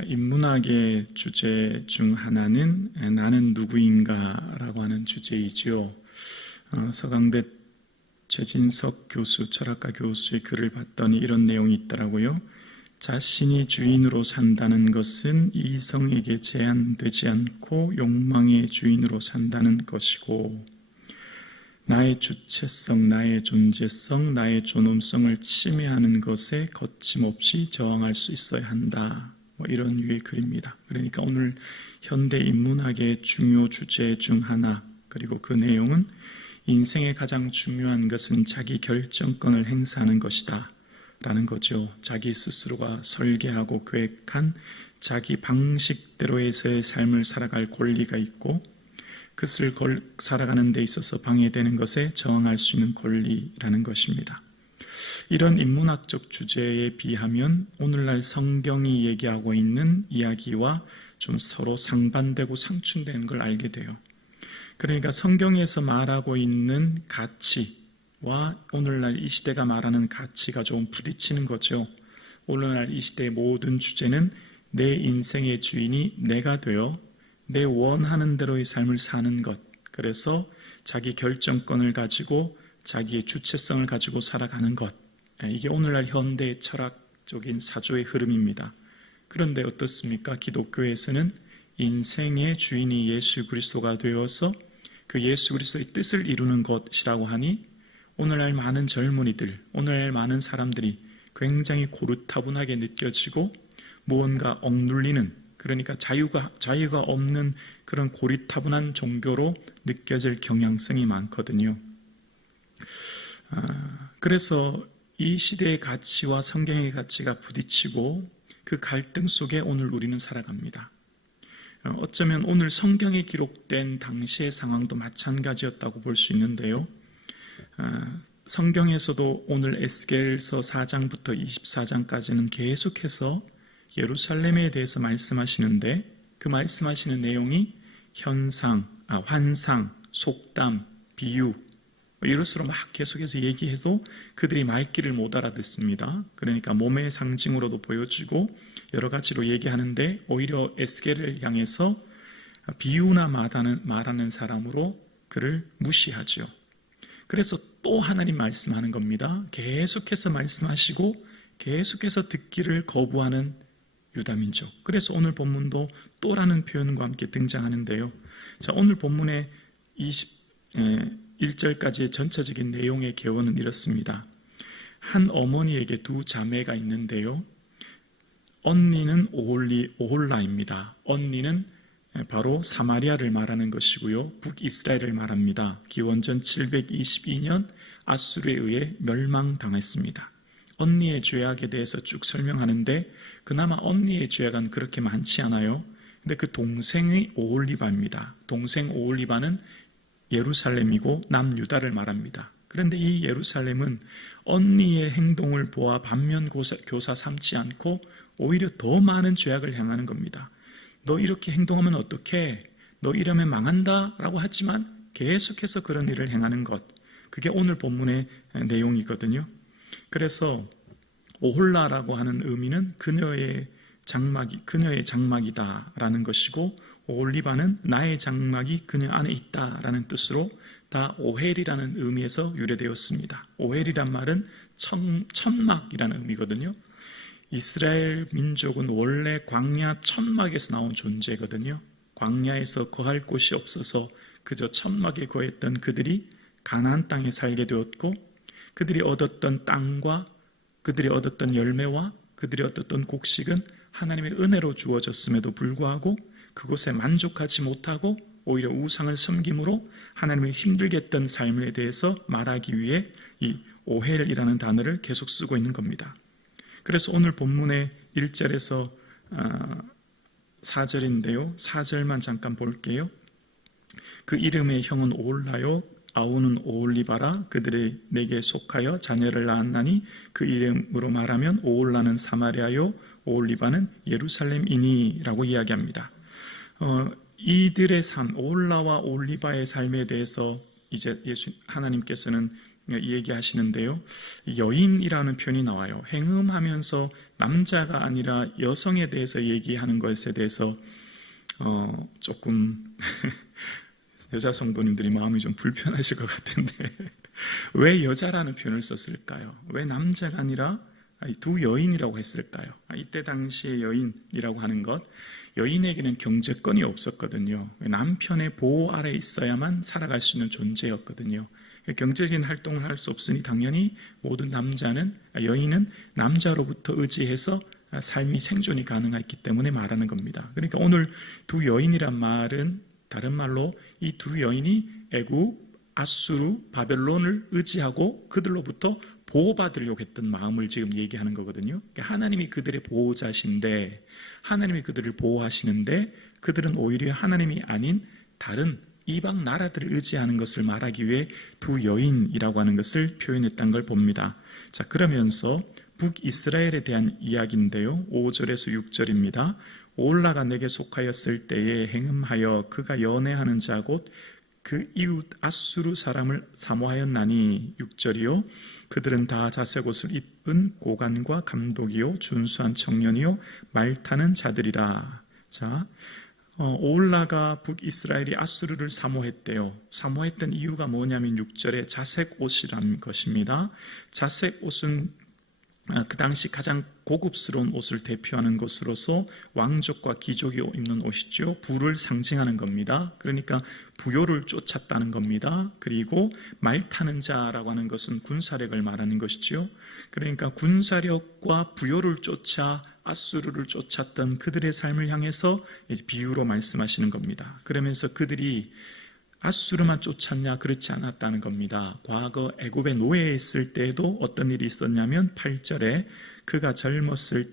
인문학의 주제 중 하나는 나는 누구인가 라고 하는 주제이지요. 서강대 최진석 교수, 철학가 교수의 글을 봤더니 이런 내용이 있더라고요. 자신이 주인으로 산다는 것은 이성에게 제한되지 않고 욕망의 주인으로 산다는 것이고, 나의 주체성, 나의 존재성, 나의 존엄성을 침해하는 것에 거침없이 저항할 수 있어야 한다. 이런 유의 글입니다. 그러니까 오늘 현대 인문학의 중요 주제 중 하나, 그리고 그 내용은 인생의 가장 중요한 것은 자기 결정권을 행사하는 것이다 라는 거죠. 자기 스스로가 설계하고 계획한 자기 방식대로에서의 삶을 살아갈 권리가 있고, 그것을 살아가는 데 있어서 방해되는 것에 저항할 수 있는 권리라는 것입니다. 이런 인문학적 주제에 비하면 오늘날 성경이 얘기하고 있는 이야기와 좀 서로 상반되고 상충되는 걸 알게 돼요. 그러니까 성경에서 말하고 있는 가치와 오늘날 이 시대가 말하는 가치가 좀 부딪히는 거죠. 오늘날 이 시대의 모든 주제는 내 인생의 주인이 내가 되어 내 원하는 대로의 삶을 사는 것, 그래서 자기 결정권을 가지고 자기의 주체성을 가지고 살아가는 것, 이게 오늘날 현대의 철학적인 사조의 흐름입니다. 그런데 어떻습니까? 기독교에서는 인생의 주인이 예수 그리스도가 되어서 그 예수 그리스도의 뜻을 이루는 것이라고 하니, 오늘날 많은 젊은이들, 오늘날 많은 사람들이 굉장히 고루타분하게 느껴지고 무언가 억눌리는, 그러니까 자유가 없는 그런 고리타분한 종교로 느껴질 경향성이 많거든요. 그래서 이 시대의 가치와 성경의 가치가 부딪히고 그 갈등 속에 오늘 우리는 살아갑니다. 어쩌면 오늘 성경에 기록된 당시의 상황도 마찬가지였다고 볼 수 있는데요. 성경에서도 오늘 에스겔서 4장부터 24장까지는 계속해서 예루살렘에 대해서 말씀하시는데, 그 말씀하시는 내용이 현상, 환상, 속담, 비유, 이럴수록 막 계속해서 얘기해도 그들이 말귀를 못 알아듣습니다. 그러니까 몸의 상징으로도 보여주고 여러 가지로 얘기하는데, 오히려 에스겔을 향해서 비유나 말하는 사람으로 그를 무시하죠. 그래서 또 하나님 말씀하는 겁니다. 계속해서 말씀하시고 계속해서 듣기를 거부하는 유다민족. 그래서 오늘 본문도 또라는 표현과 함께 등장하는데요. 자, 오늘 본문의 21절까지의 전체적인 내용의 개요는 이렇습니다. 한 어머니에게 두 자매가 있는데요. 언니는 오홀라입니다. 언니는 바로 사마리아를 말하는 것이고요. 북이스라엘을 말합니다. 기원전 722년 아수르에 의해 멸망당했습니다. 언니의 죄악에 대해서 쭉 설명하는데, 그나마 언니의 죄악은 그렇게 많지 않아요. 근데 그 동생의 오홀리바입니다. 동생 오홀리바는 예루살렘이고 남유다를 말합니다. 그런데 이 예루살렘은 언니의 행동을 보아 반면교사 삼지 않고 오히려 더 많은 죄악을 행하는 겁니다. 너 이렇게 행동하면 어떡해? 너 이러면 망한다? 라고 하지만 계속해서 그런 일을 행하는 것, 그게 오늘 본문의 내용이거든요. 그래서 오홀라라고 하는 의미는 그녀의 장막이다라는 것이고, 오홀리바는 나의 장막이 그녀 안에 있다라는 뜻으로 다 오헬이라는 의미에서 유래되었습니다. 오헬이란 말은 천막이라는 의미거든요. 이스라엘 민족은 원래 광야 천막에서 나온 존재거든요. 광야에서 거할 곳이 없어서 그저 천막에 거했던 그들이 가나안 땅에 살게 되었고, 그들이 얻었던 땅과 그들이 얻었던 열매와 그들이 얻었던 곡식은 하나님의 은혜로 주어졌음에도 불구하고 그곳에 만족하지 못하고 오히려 우상을 섬김으로 하나님을 힘들게 했던 삶에 대해서 말하기 위해 이 오헬이라는 단어를 계속 쓰고 있는 겁니다. 그래서 오늘 본문의 1절에서 4절인데요. 4절만 잠깐 볼게요. 그 이름의 형은 오홀라요, 아우는 오홀리바라. 그들이 내게 속하여 자녀를 낳았나니 그 이름으로 말하면 오홀라는 사마리아요, 오홀리바는 예루살렘이니 라고 이야기합니다. 이들의 삶, 오홀라와 오홀리바의 삶에 대해서 이제 하나님께서는 이 얘기하시는데요. 여인이라는 표현이 나와요. 행음하면서 남자가 아니라 여성에 대해서 얘기하는 것에 대해서 조금 여자 성도님들이 마음이 좀 불편하실 것 같은데 왜 여자라는 표현을 썼을까요? 왜 남자가 아니라 두 여인이라고 했을까요? 이때 당시의 여인이라고 하는 것, 여인에게는 경제권이 없었거든요. 남편의 보호 아래 있어야만 살아갈 수 있는 존재였거든요. 경제적인 활동을 할 수 없으니 당연히 모든 여인은 남자로부터 의지해서 삶이 생존이 가능했기 때문에 말하는 겁니다. 그러니까 오늘 두 여인이란 말은 다른 말로 이 두 여인이 애굽, 아수르, 바벨론을 의지하고 그들로부터 보호받으려고 했던 마음을 지금 얘기하는 거거든요. 하나님이 그들의 보호자신데 하나님이 그들을 보호하시는데 그들은 오히려 하나님이 아닌 다른 이방 나라들을 의지하는 것을 말하기 위해 두 여인이라고 하는 것을 표현했던 걸 봅니다. 자, 그러면서 북이스라엘에 대한 이야기인데요. 5절에서 6절입니다. 올라가 내게 속하였을 때에 행음하여 그가 연애하는 자 곧 그 이웃 아수르 사람을 사모하였나니 6절이요. 그들은 다 자색 옷을 입은 고관과 감독이요 준수한 청년이요 말타는 자들이라. 자, 올라가 북이스라엘이 아수르를 사모했대요. 사모했던 이유가 뭐냐면 6절에 자색 옷이라는 것입니다. 자색 옷은 그 당시 가장 고급스러운 옷을 대표하는 것으로서 왕족과 귀족이 입는 옷이죠. 부를 상징하는 겁니다. 그러니까 부요를 쫓았다는 겁니다. 그리고 말 타는 자라고 하는 것은 군사력을 말하는 것이죠. 그러니까 군사력과 부요를 쫓아 아수르를 쫓았던 그들의 삶을 향해서 비유로 말씀하시는 겁니다. 그러면서 그들이 아수르만 쫓았냐? 그렇지 않았다는 겁니다. 과거 애굽의 노예에 있을 때에도 어떤 일이 있었냐면 8절에 그가 젊었을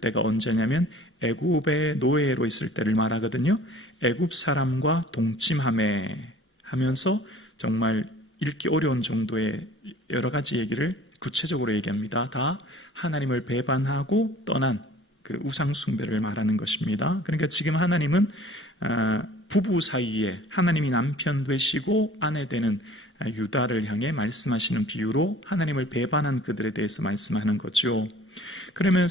때가 언제냐면 애굽의 노예로 있을 때를 말하거든요. 애굽 사람과 동침하매 하면서 정말 읽기 어려운 정도의 여러 가지 얘기를 구체적으로 얘기합니다. 다 하나님을 배반하고 떠난 그 우상 숭배를 말하는 것입니다. 그러니까 지금 하나님은 부부 사이에 하나님이 남편 되시고 아내 되는 유다를 향해 말씀하시는 비유로 하나님을 배반한 그들에 대해서 말씀하는 거죠. 그러면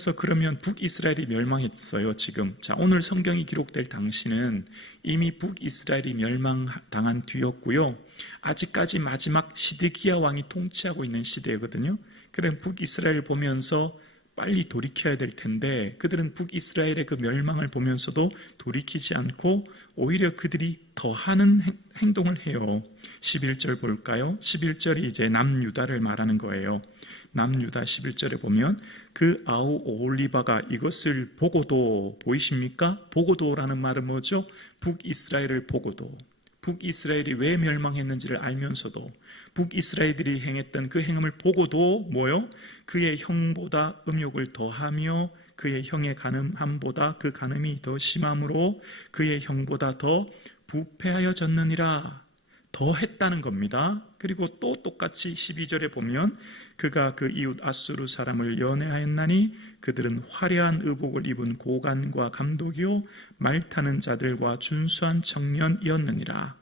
북이스라엘이 멸망했어요. 지금 자, 오늘 성경이 기록될 당시는 이미 북이스라엘이 멸망당한 뒤였고요. 아직까지 마지막 시드기야 왕이 통치하고 있는 시대거든요. 그럼 북이스라엘을 보면서 빨리 돌이켜야 될 텐데 그들은 북이스라엘의 그 멸망을 보면서도 돌이키지 않고 오히려 그들이 더하는 행동을 해요. 11절 볼까요? 11절이 이제 남유다를 말하는 거예요. 남유다 11절에 보면 그 아우 오홀리바가 이것을 보고도, 보이십니까? 보고도라는 말은 뭐죠? 북이스라엘을 보고도, 북이스라엘이 왜 멸망했는지를 알면서도 북이스라엘들이 행했던 그 행음을 보고도 뭐요? 그의 형보다 음욕을 더하며 그의 형의 간음함보다 그 간음이 더 심함으로 그의 형보다 더 부패하여졌느니라. 더 했다는 겁니다. 그리고 또 똑같이 12절에 보면 그가 그 이웃 아수르 사람을 연애하였나니 그들은 화려한 의복을 입은 고관과 감독이요 말타는 자들과 준수한 청년이었느니라.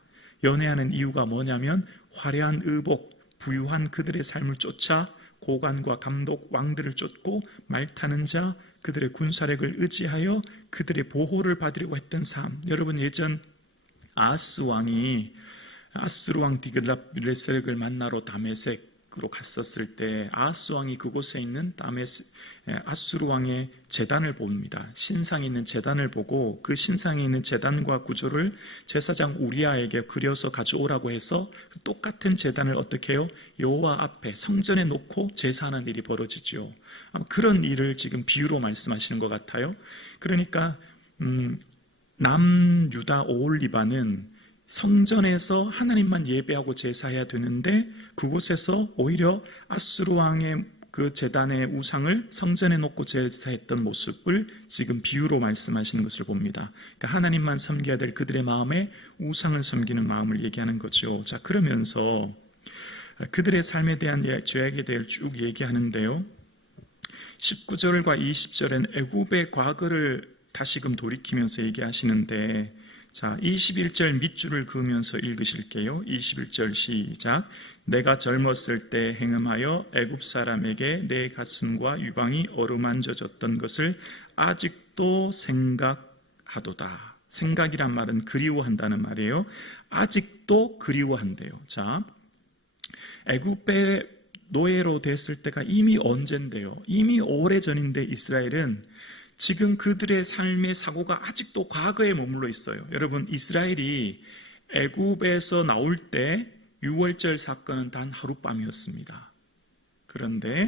연애하는 이유가 뭐냐면 화려한 의복, 부유한 그들의 삶을 쫓아 고관과 감독, 왕들을 쫓고 말타는 자, 그들의 군사력을 의지하여 그들의 보호를 받으려고 했던 삶. 여러분 예전 아하스 왕이 아수르 왕 디글랏빌레셀을 만나러 다메섹으로 갔었을 때 아하스 왕이 그곳에 있는 아수르 왕의 제단을 봅니다. 신상이 있는 제단을 보고 그 신상이 있는 제단과 구조를 제사장 우리아에게 그려서 가져오라고 해서 똑같은 제단을 어떻게 해요? 여호와 앞에 성전에 놓고 제사하는 일이 벌어지죠. 그런 일을 지금 비유로 말씀하시는 것 같아요. 그러니까 남유다 오홀리바는 성전에서 하나님만 예배하고 제사해야 되는데 그곳에서 오히려 아수르 왕의 그 제단의 우상을 성전에 놓고 제사했던 모습을 지금 비유로 말씀하시는 것을 봅니다. 그러니까 하나님만 섬겨야 될 그들의 마음에 우상을 섬기는 마음을 얘기하는 거죠. 자, 그러면서 그들의 삶에 대한 죄악에 대해 쭉 얘기하는데요. 19절과 20절은 애굽의 과거를 다시금 돌이키면서 얘기하시는데 자, 21절 밑줄을 그으면서 읽으실게요. 21절 시작. 내가 젊었을 때 행음하여 애굽 사람에게 내 가슴과 유방이 어루만져졌던 것을 아직도 생각하도다. 생각이란 말은 그리워한다는 말이에요. 아직도 그리워한대요. 자, 애굽에 노예로 됐을 때가 이미 언젠데요. 이미 오래전인데 이스라엘은 지금 그들의 삶의 사고가 아직도 과거에 머물러 있어요. 여러분, 이스라엘이 애굽에서 나올 때 6월절 사건은 단 하룻밤이었습니다. 그런데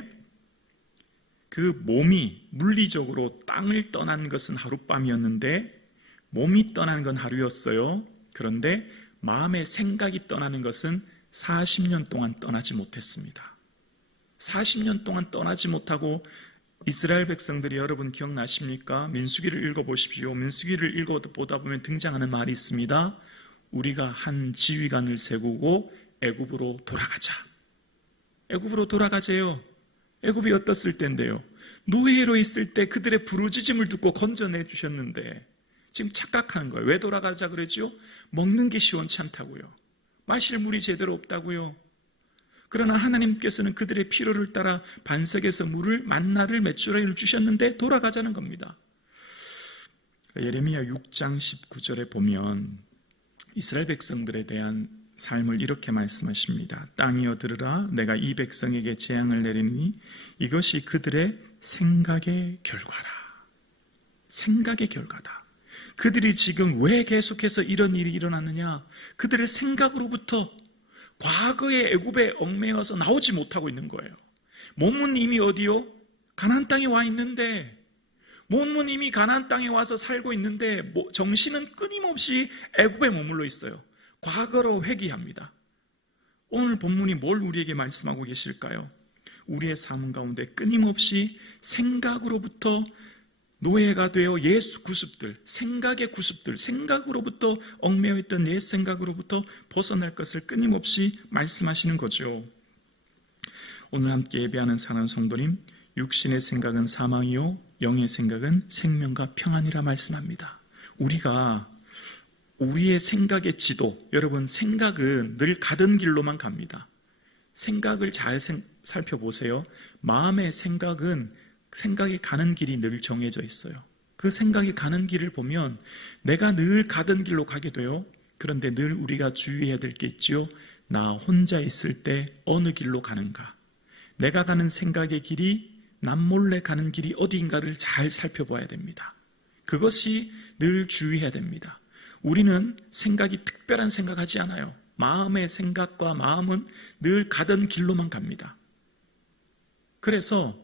그 몸이 물리적으로 땅을 떠난 것은 하룻밤이었는데 몸이 떠난 건 하루였어요. 그런데 마음의 생각이 떠나는 것은 40년 동안 떠나지 못했습니다. 40년 동안 떠나지 못하고 이스라엘 백성들이, 여러분 기억나십니까? 민수기를 읽어보십시오. 민수기를 읽어보다 보면 등장하는 말이 있습니다. 우리가 한 지휘관을 세우고 애굽으로 돌아가자. 애굽으로 돌아가재요. 애굽이 어떻을 때인데요? 노예로 있을 때 그들의 부르짖음을 듣고 건져내 주셨는데 지금 착각하는 거예요. 왜 돌아가자 그러죠? 먹는 게 시원치 않다고요. 마실 물이 제대로 없다고요. 그러나 하나님께서는 그들의 필요를 따라 반석에서 물을, 만나를, 메추라기를 주셨는데 돌아가자는 겁니다. 예레미야 6장 19절에 보면 이스라엘 백성들에 대한 삶을 이렇게 말씀하십니다. 땅이여 들으라, 내가 이 백성에게 재앙을 내리니 이것이 그들의 생각의 결과라. 생각의 결과다. 그들이 지금 왜 계속해서 이런 일이 일어났느냐? 그들의 생각으로부터 과거의 애굽에 얽매여서 나오지 못하고 있는 거예요. 몸은 이미 어디요? 가나안 땅에 와 있는데, 몸은 이미 가나안 땅에 와서 살고 있는데 정신은 끊임없이 애굽에 머물러 있어요. 과거로 회귀합니다. 오늘 본문이 뭘 우리에게 말씀하고 계실까요? 우리의 삶 가운데 끊임없이 생각으로부터 노예가 되어 예수 구습들, 생각의 구습들, 생각으로부터 얽매여 있던 옛 생각으로부터 벗어날 것을 끊임없이 말씀하시는 거죠. 오늘 함께 예배하는 사랑하는 성도님, 육신의 생각은 사망이요 영의 생각은 생명과 평안이라 말씀합니다. 우리가 우리의 생각의 지도, 여러분 생각은 늘 가던 길로만 갑니다. 생각을 잘 살펴보세요. 마음의 생각은 생각이 가는 길이 늘 정해져 있어요. 그 생각이 가는 길을 보면 내가 늘 가던 길로 가게 돼요. 그런데 늘 우리가 주의해야 될 게 있지요. 나 혼자 있을 때 어느 길로 가는가? 내가 가는 생각의 길이 남몰래 가는 길이 어디인가를 잘 살펴봐야 됩니다. 그것이 늘 주의해야 됩니다. 우리는 생각이 특별한 생각하지 않아요. 마음의 생각과 마음은 늘 가던 길로만 갑니다. 그래서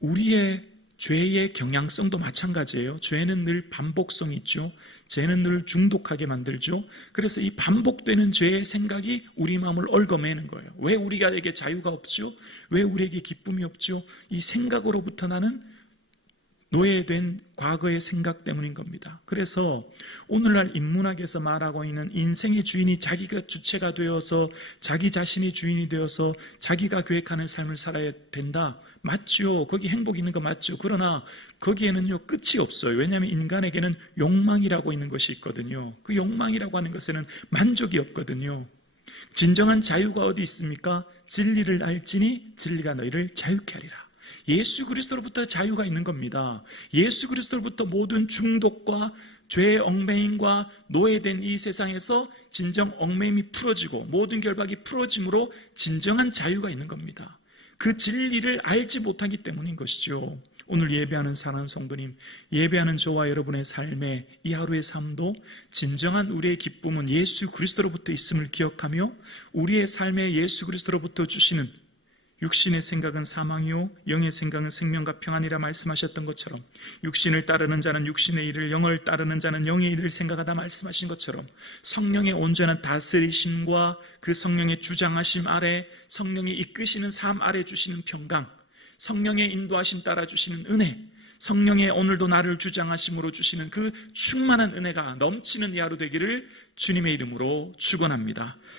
우리의 죄의 경향성도 마찬가지예요. 죄는 늘 반복성이 있죠. 죄는 늘 중독하게 만들죠. 그래서 이 반복되는 죄의 생각이 우리 마음을 얽어매는 거예요. 왜 우리에게 자유가 없죠? 왜 우리에게 기쁨이 없죠? 이 생각으로부터 나는 노예된 과거의 생각 때문인 겁니다. 그래서 오늘날 인문학에서 말하고 있는 인생의 주인이 자기가 주체가 되어서 자기 자신이 주인이 되어서 자기가 계획하는 삶을 살아야 된다. 맞죠. 거기 행복이 있는 거 맞죠. 그러나 거기에는요 끝이 없어요. 왜냐하면 인간에게는 욕망이라고 있는 것이 있거든요. 그 욕망이라고 하는 것에는 만족이 없거든요. 진정한 자유가 어디 있습니까? 진리를 알지니 진리가 너희를 자유케 하리라. 예수 그리스도로부터 자유가 있는 겁니다. 예수 그리스도로부터 모든 중독과 죄의 얽매임과 노예된 이 세상에서 진정 얽매임이 풀어지고 모든 결박이 풀어짐으로 진정한 자유가 있는 겁니다. 그 진리를 알지 못하기 때문인 것이죠. 오늘 예배하는 사랑하는 성도님, 예배하는 저와 여러분의 삶의 이 하루의 삶도 진정한 우리의 기쁨은 예수 그리스도로부터 있음을 기억하며 우리의 삶에 예수 그리스도로부터 주시는 육신의 생각은 사망이요 영의 생각은 생명과 평안이라 말씀하셨던 것처럼 육신을 따르는 자는 육신의 일을, 영을 따르는 자는 영의 일을 생각하다 말씀하신 것처럼 성령의 온전한 다스리심과 그 성령의 주장하심 아래, 성령이 이끄시는 삶 아래 주시는 평강, 성령의 인도하심 따라 주시는 은혜, 성령의 오늘도 나를 주장하심으로 주시는 그 충만한 은혜가 넘치는 이 하루 되기를 주님의 이름으로 축원합니다.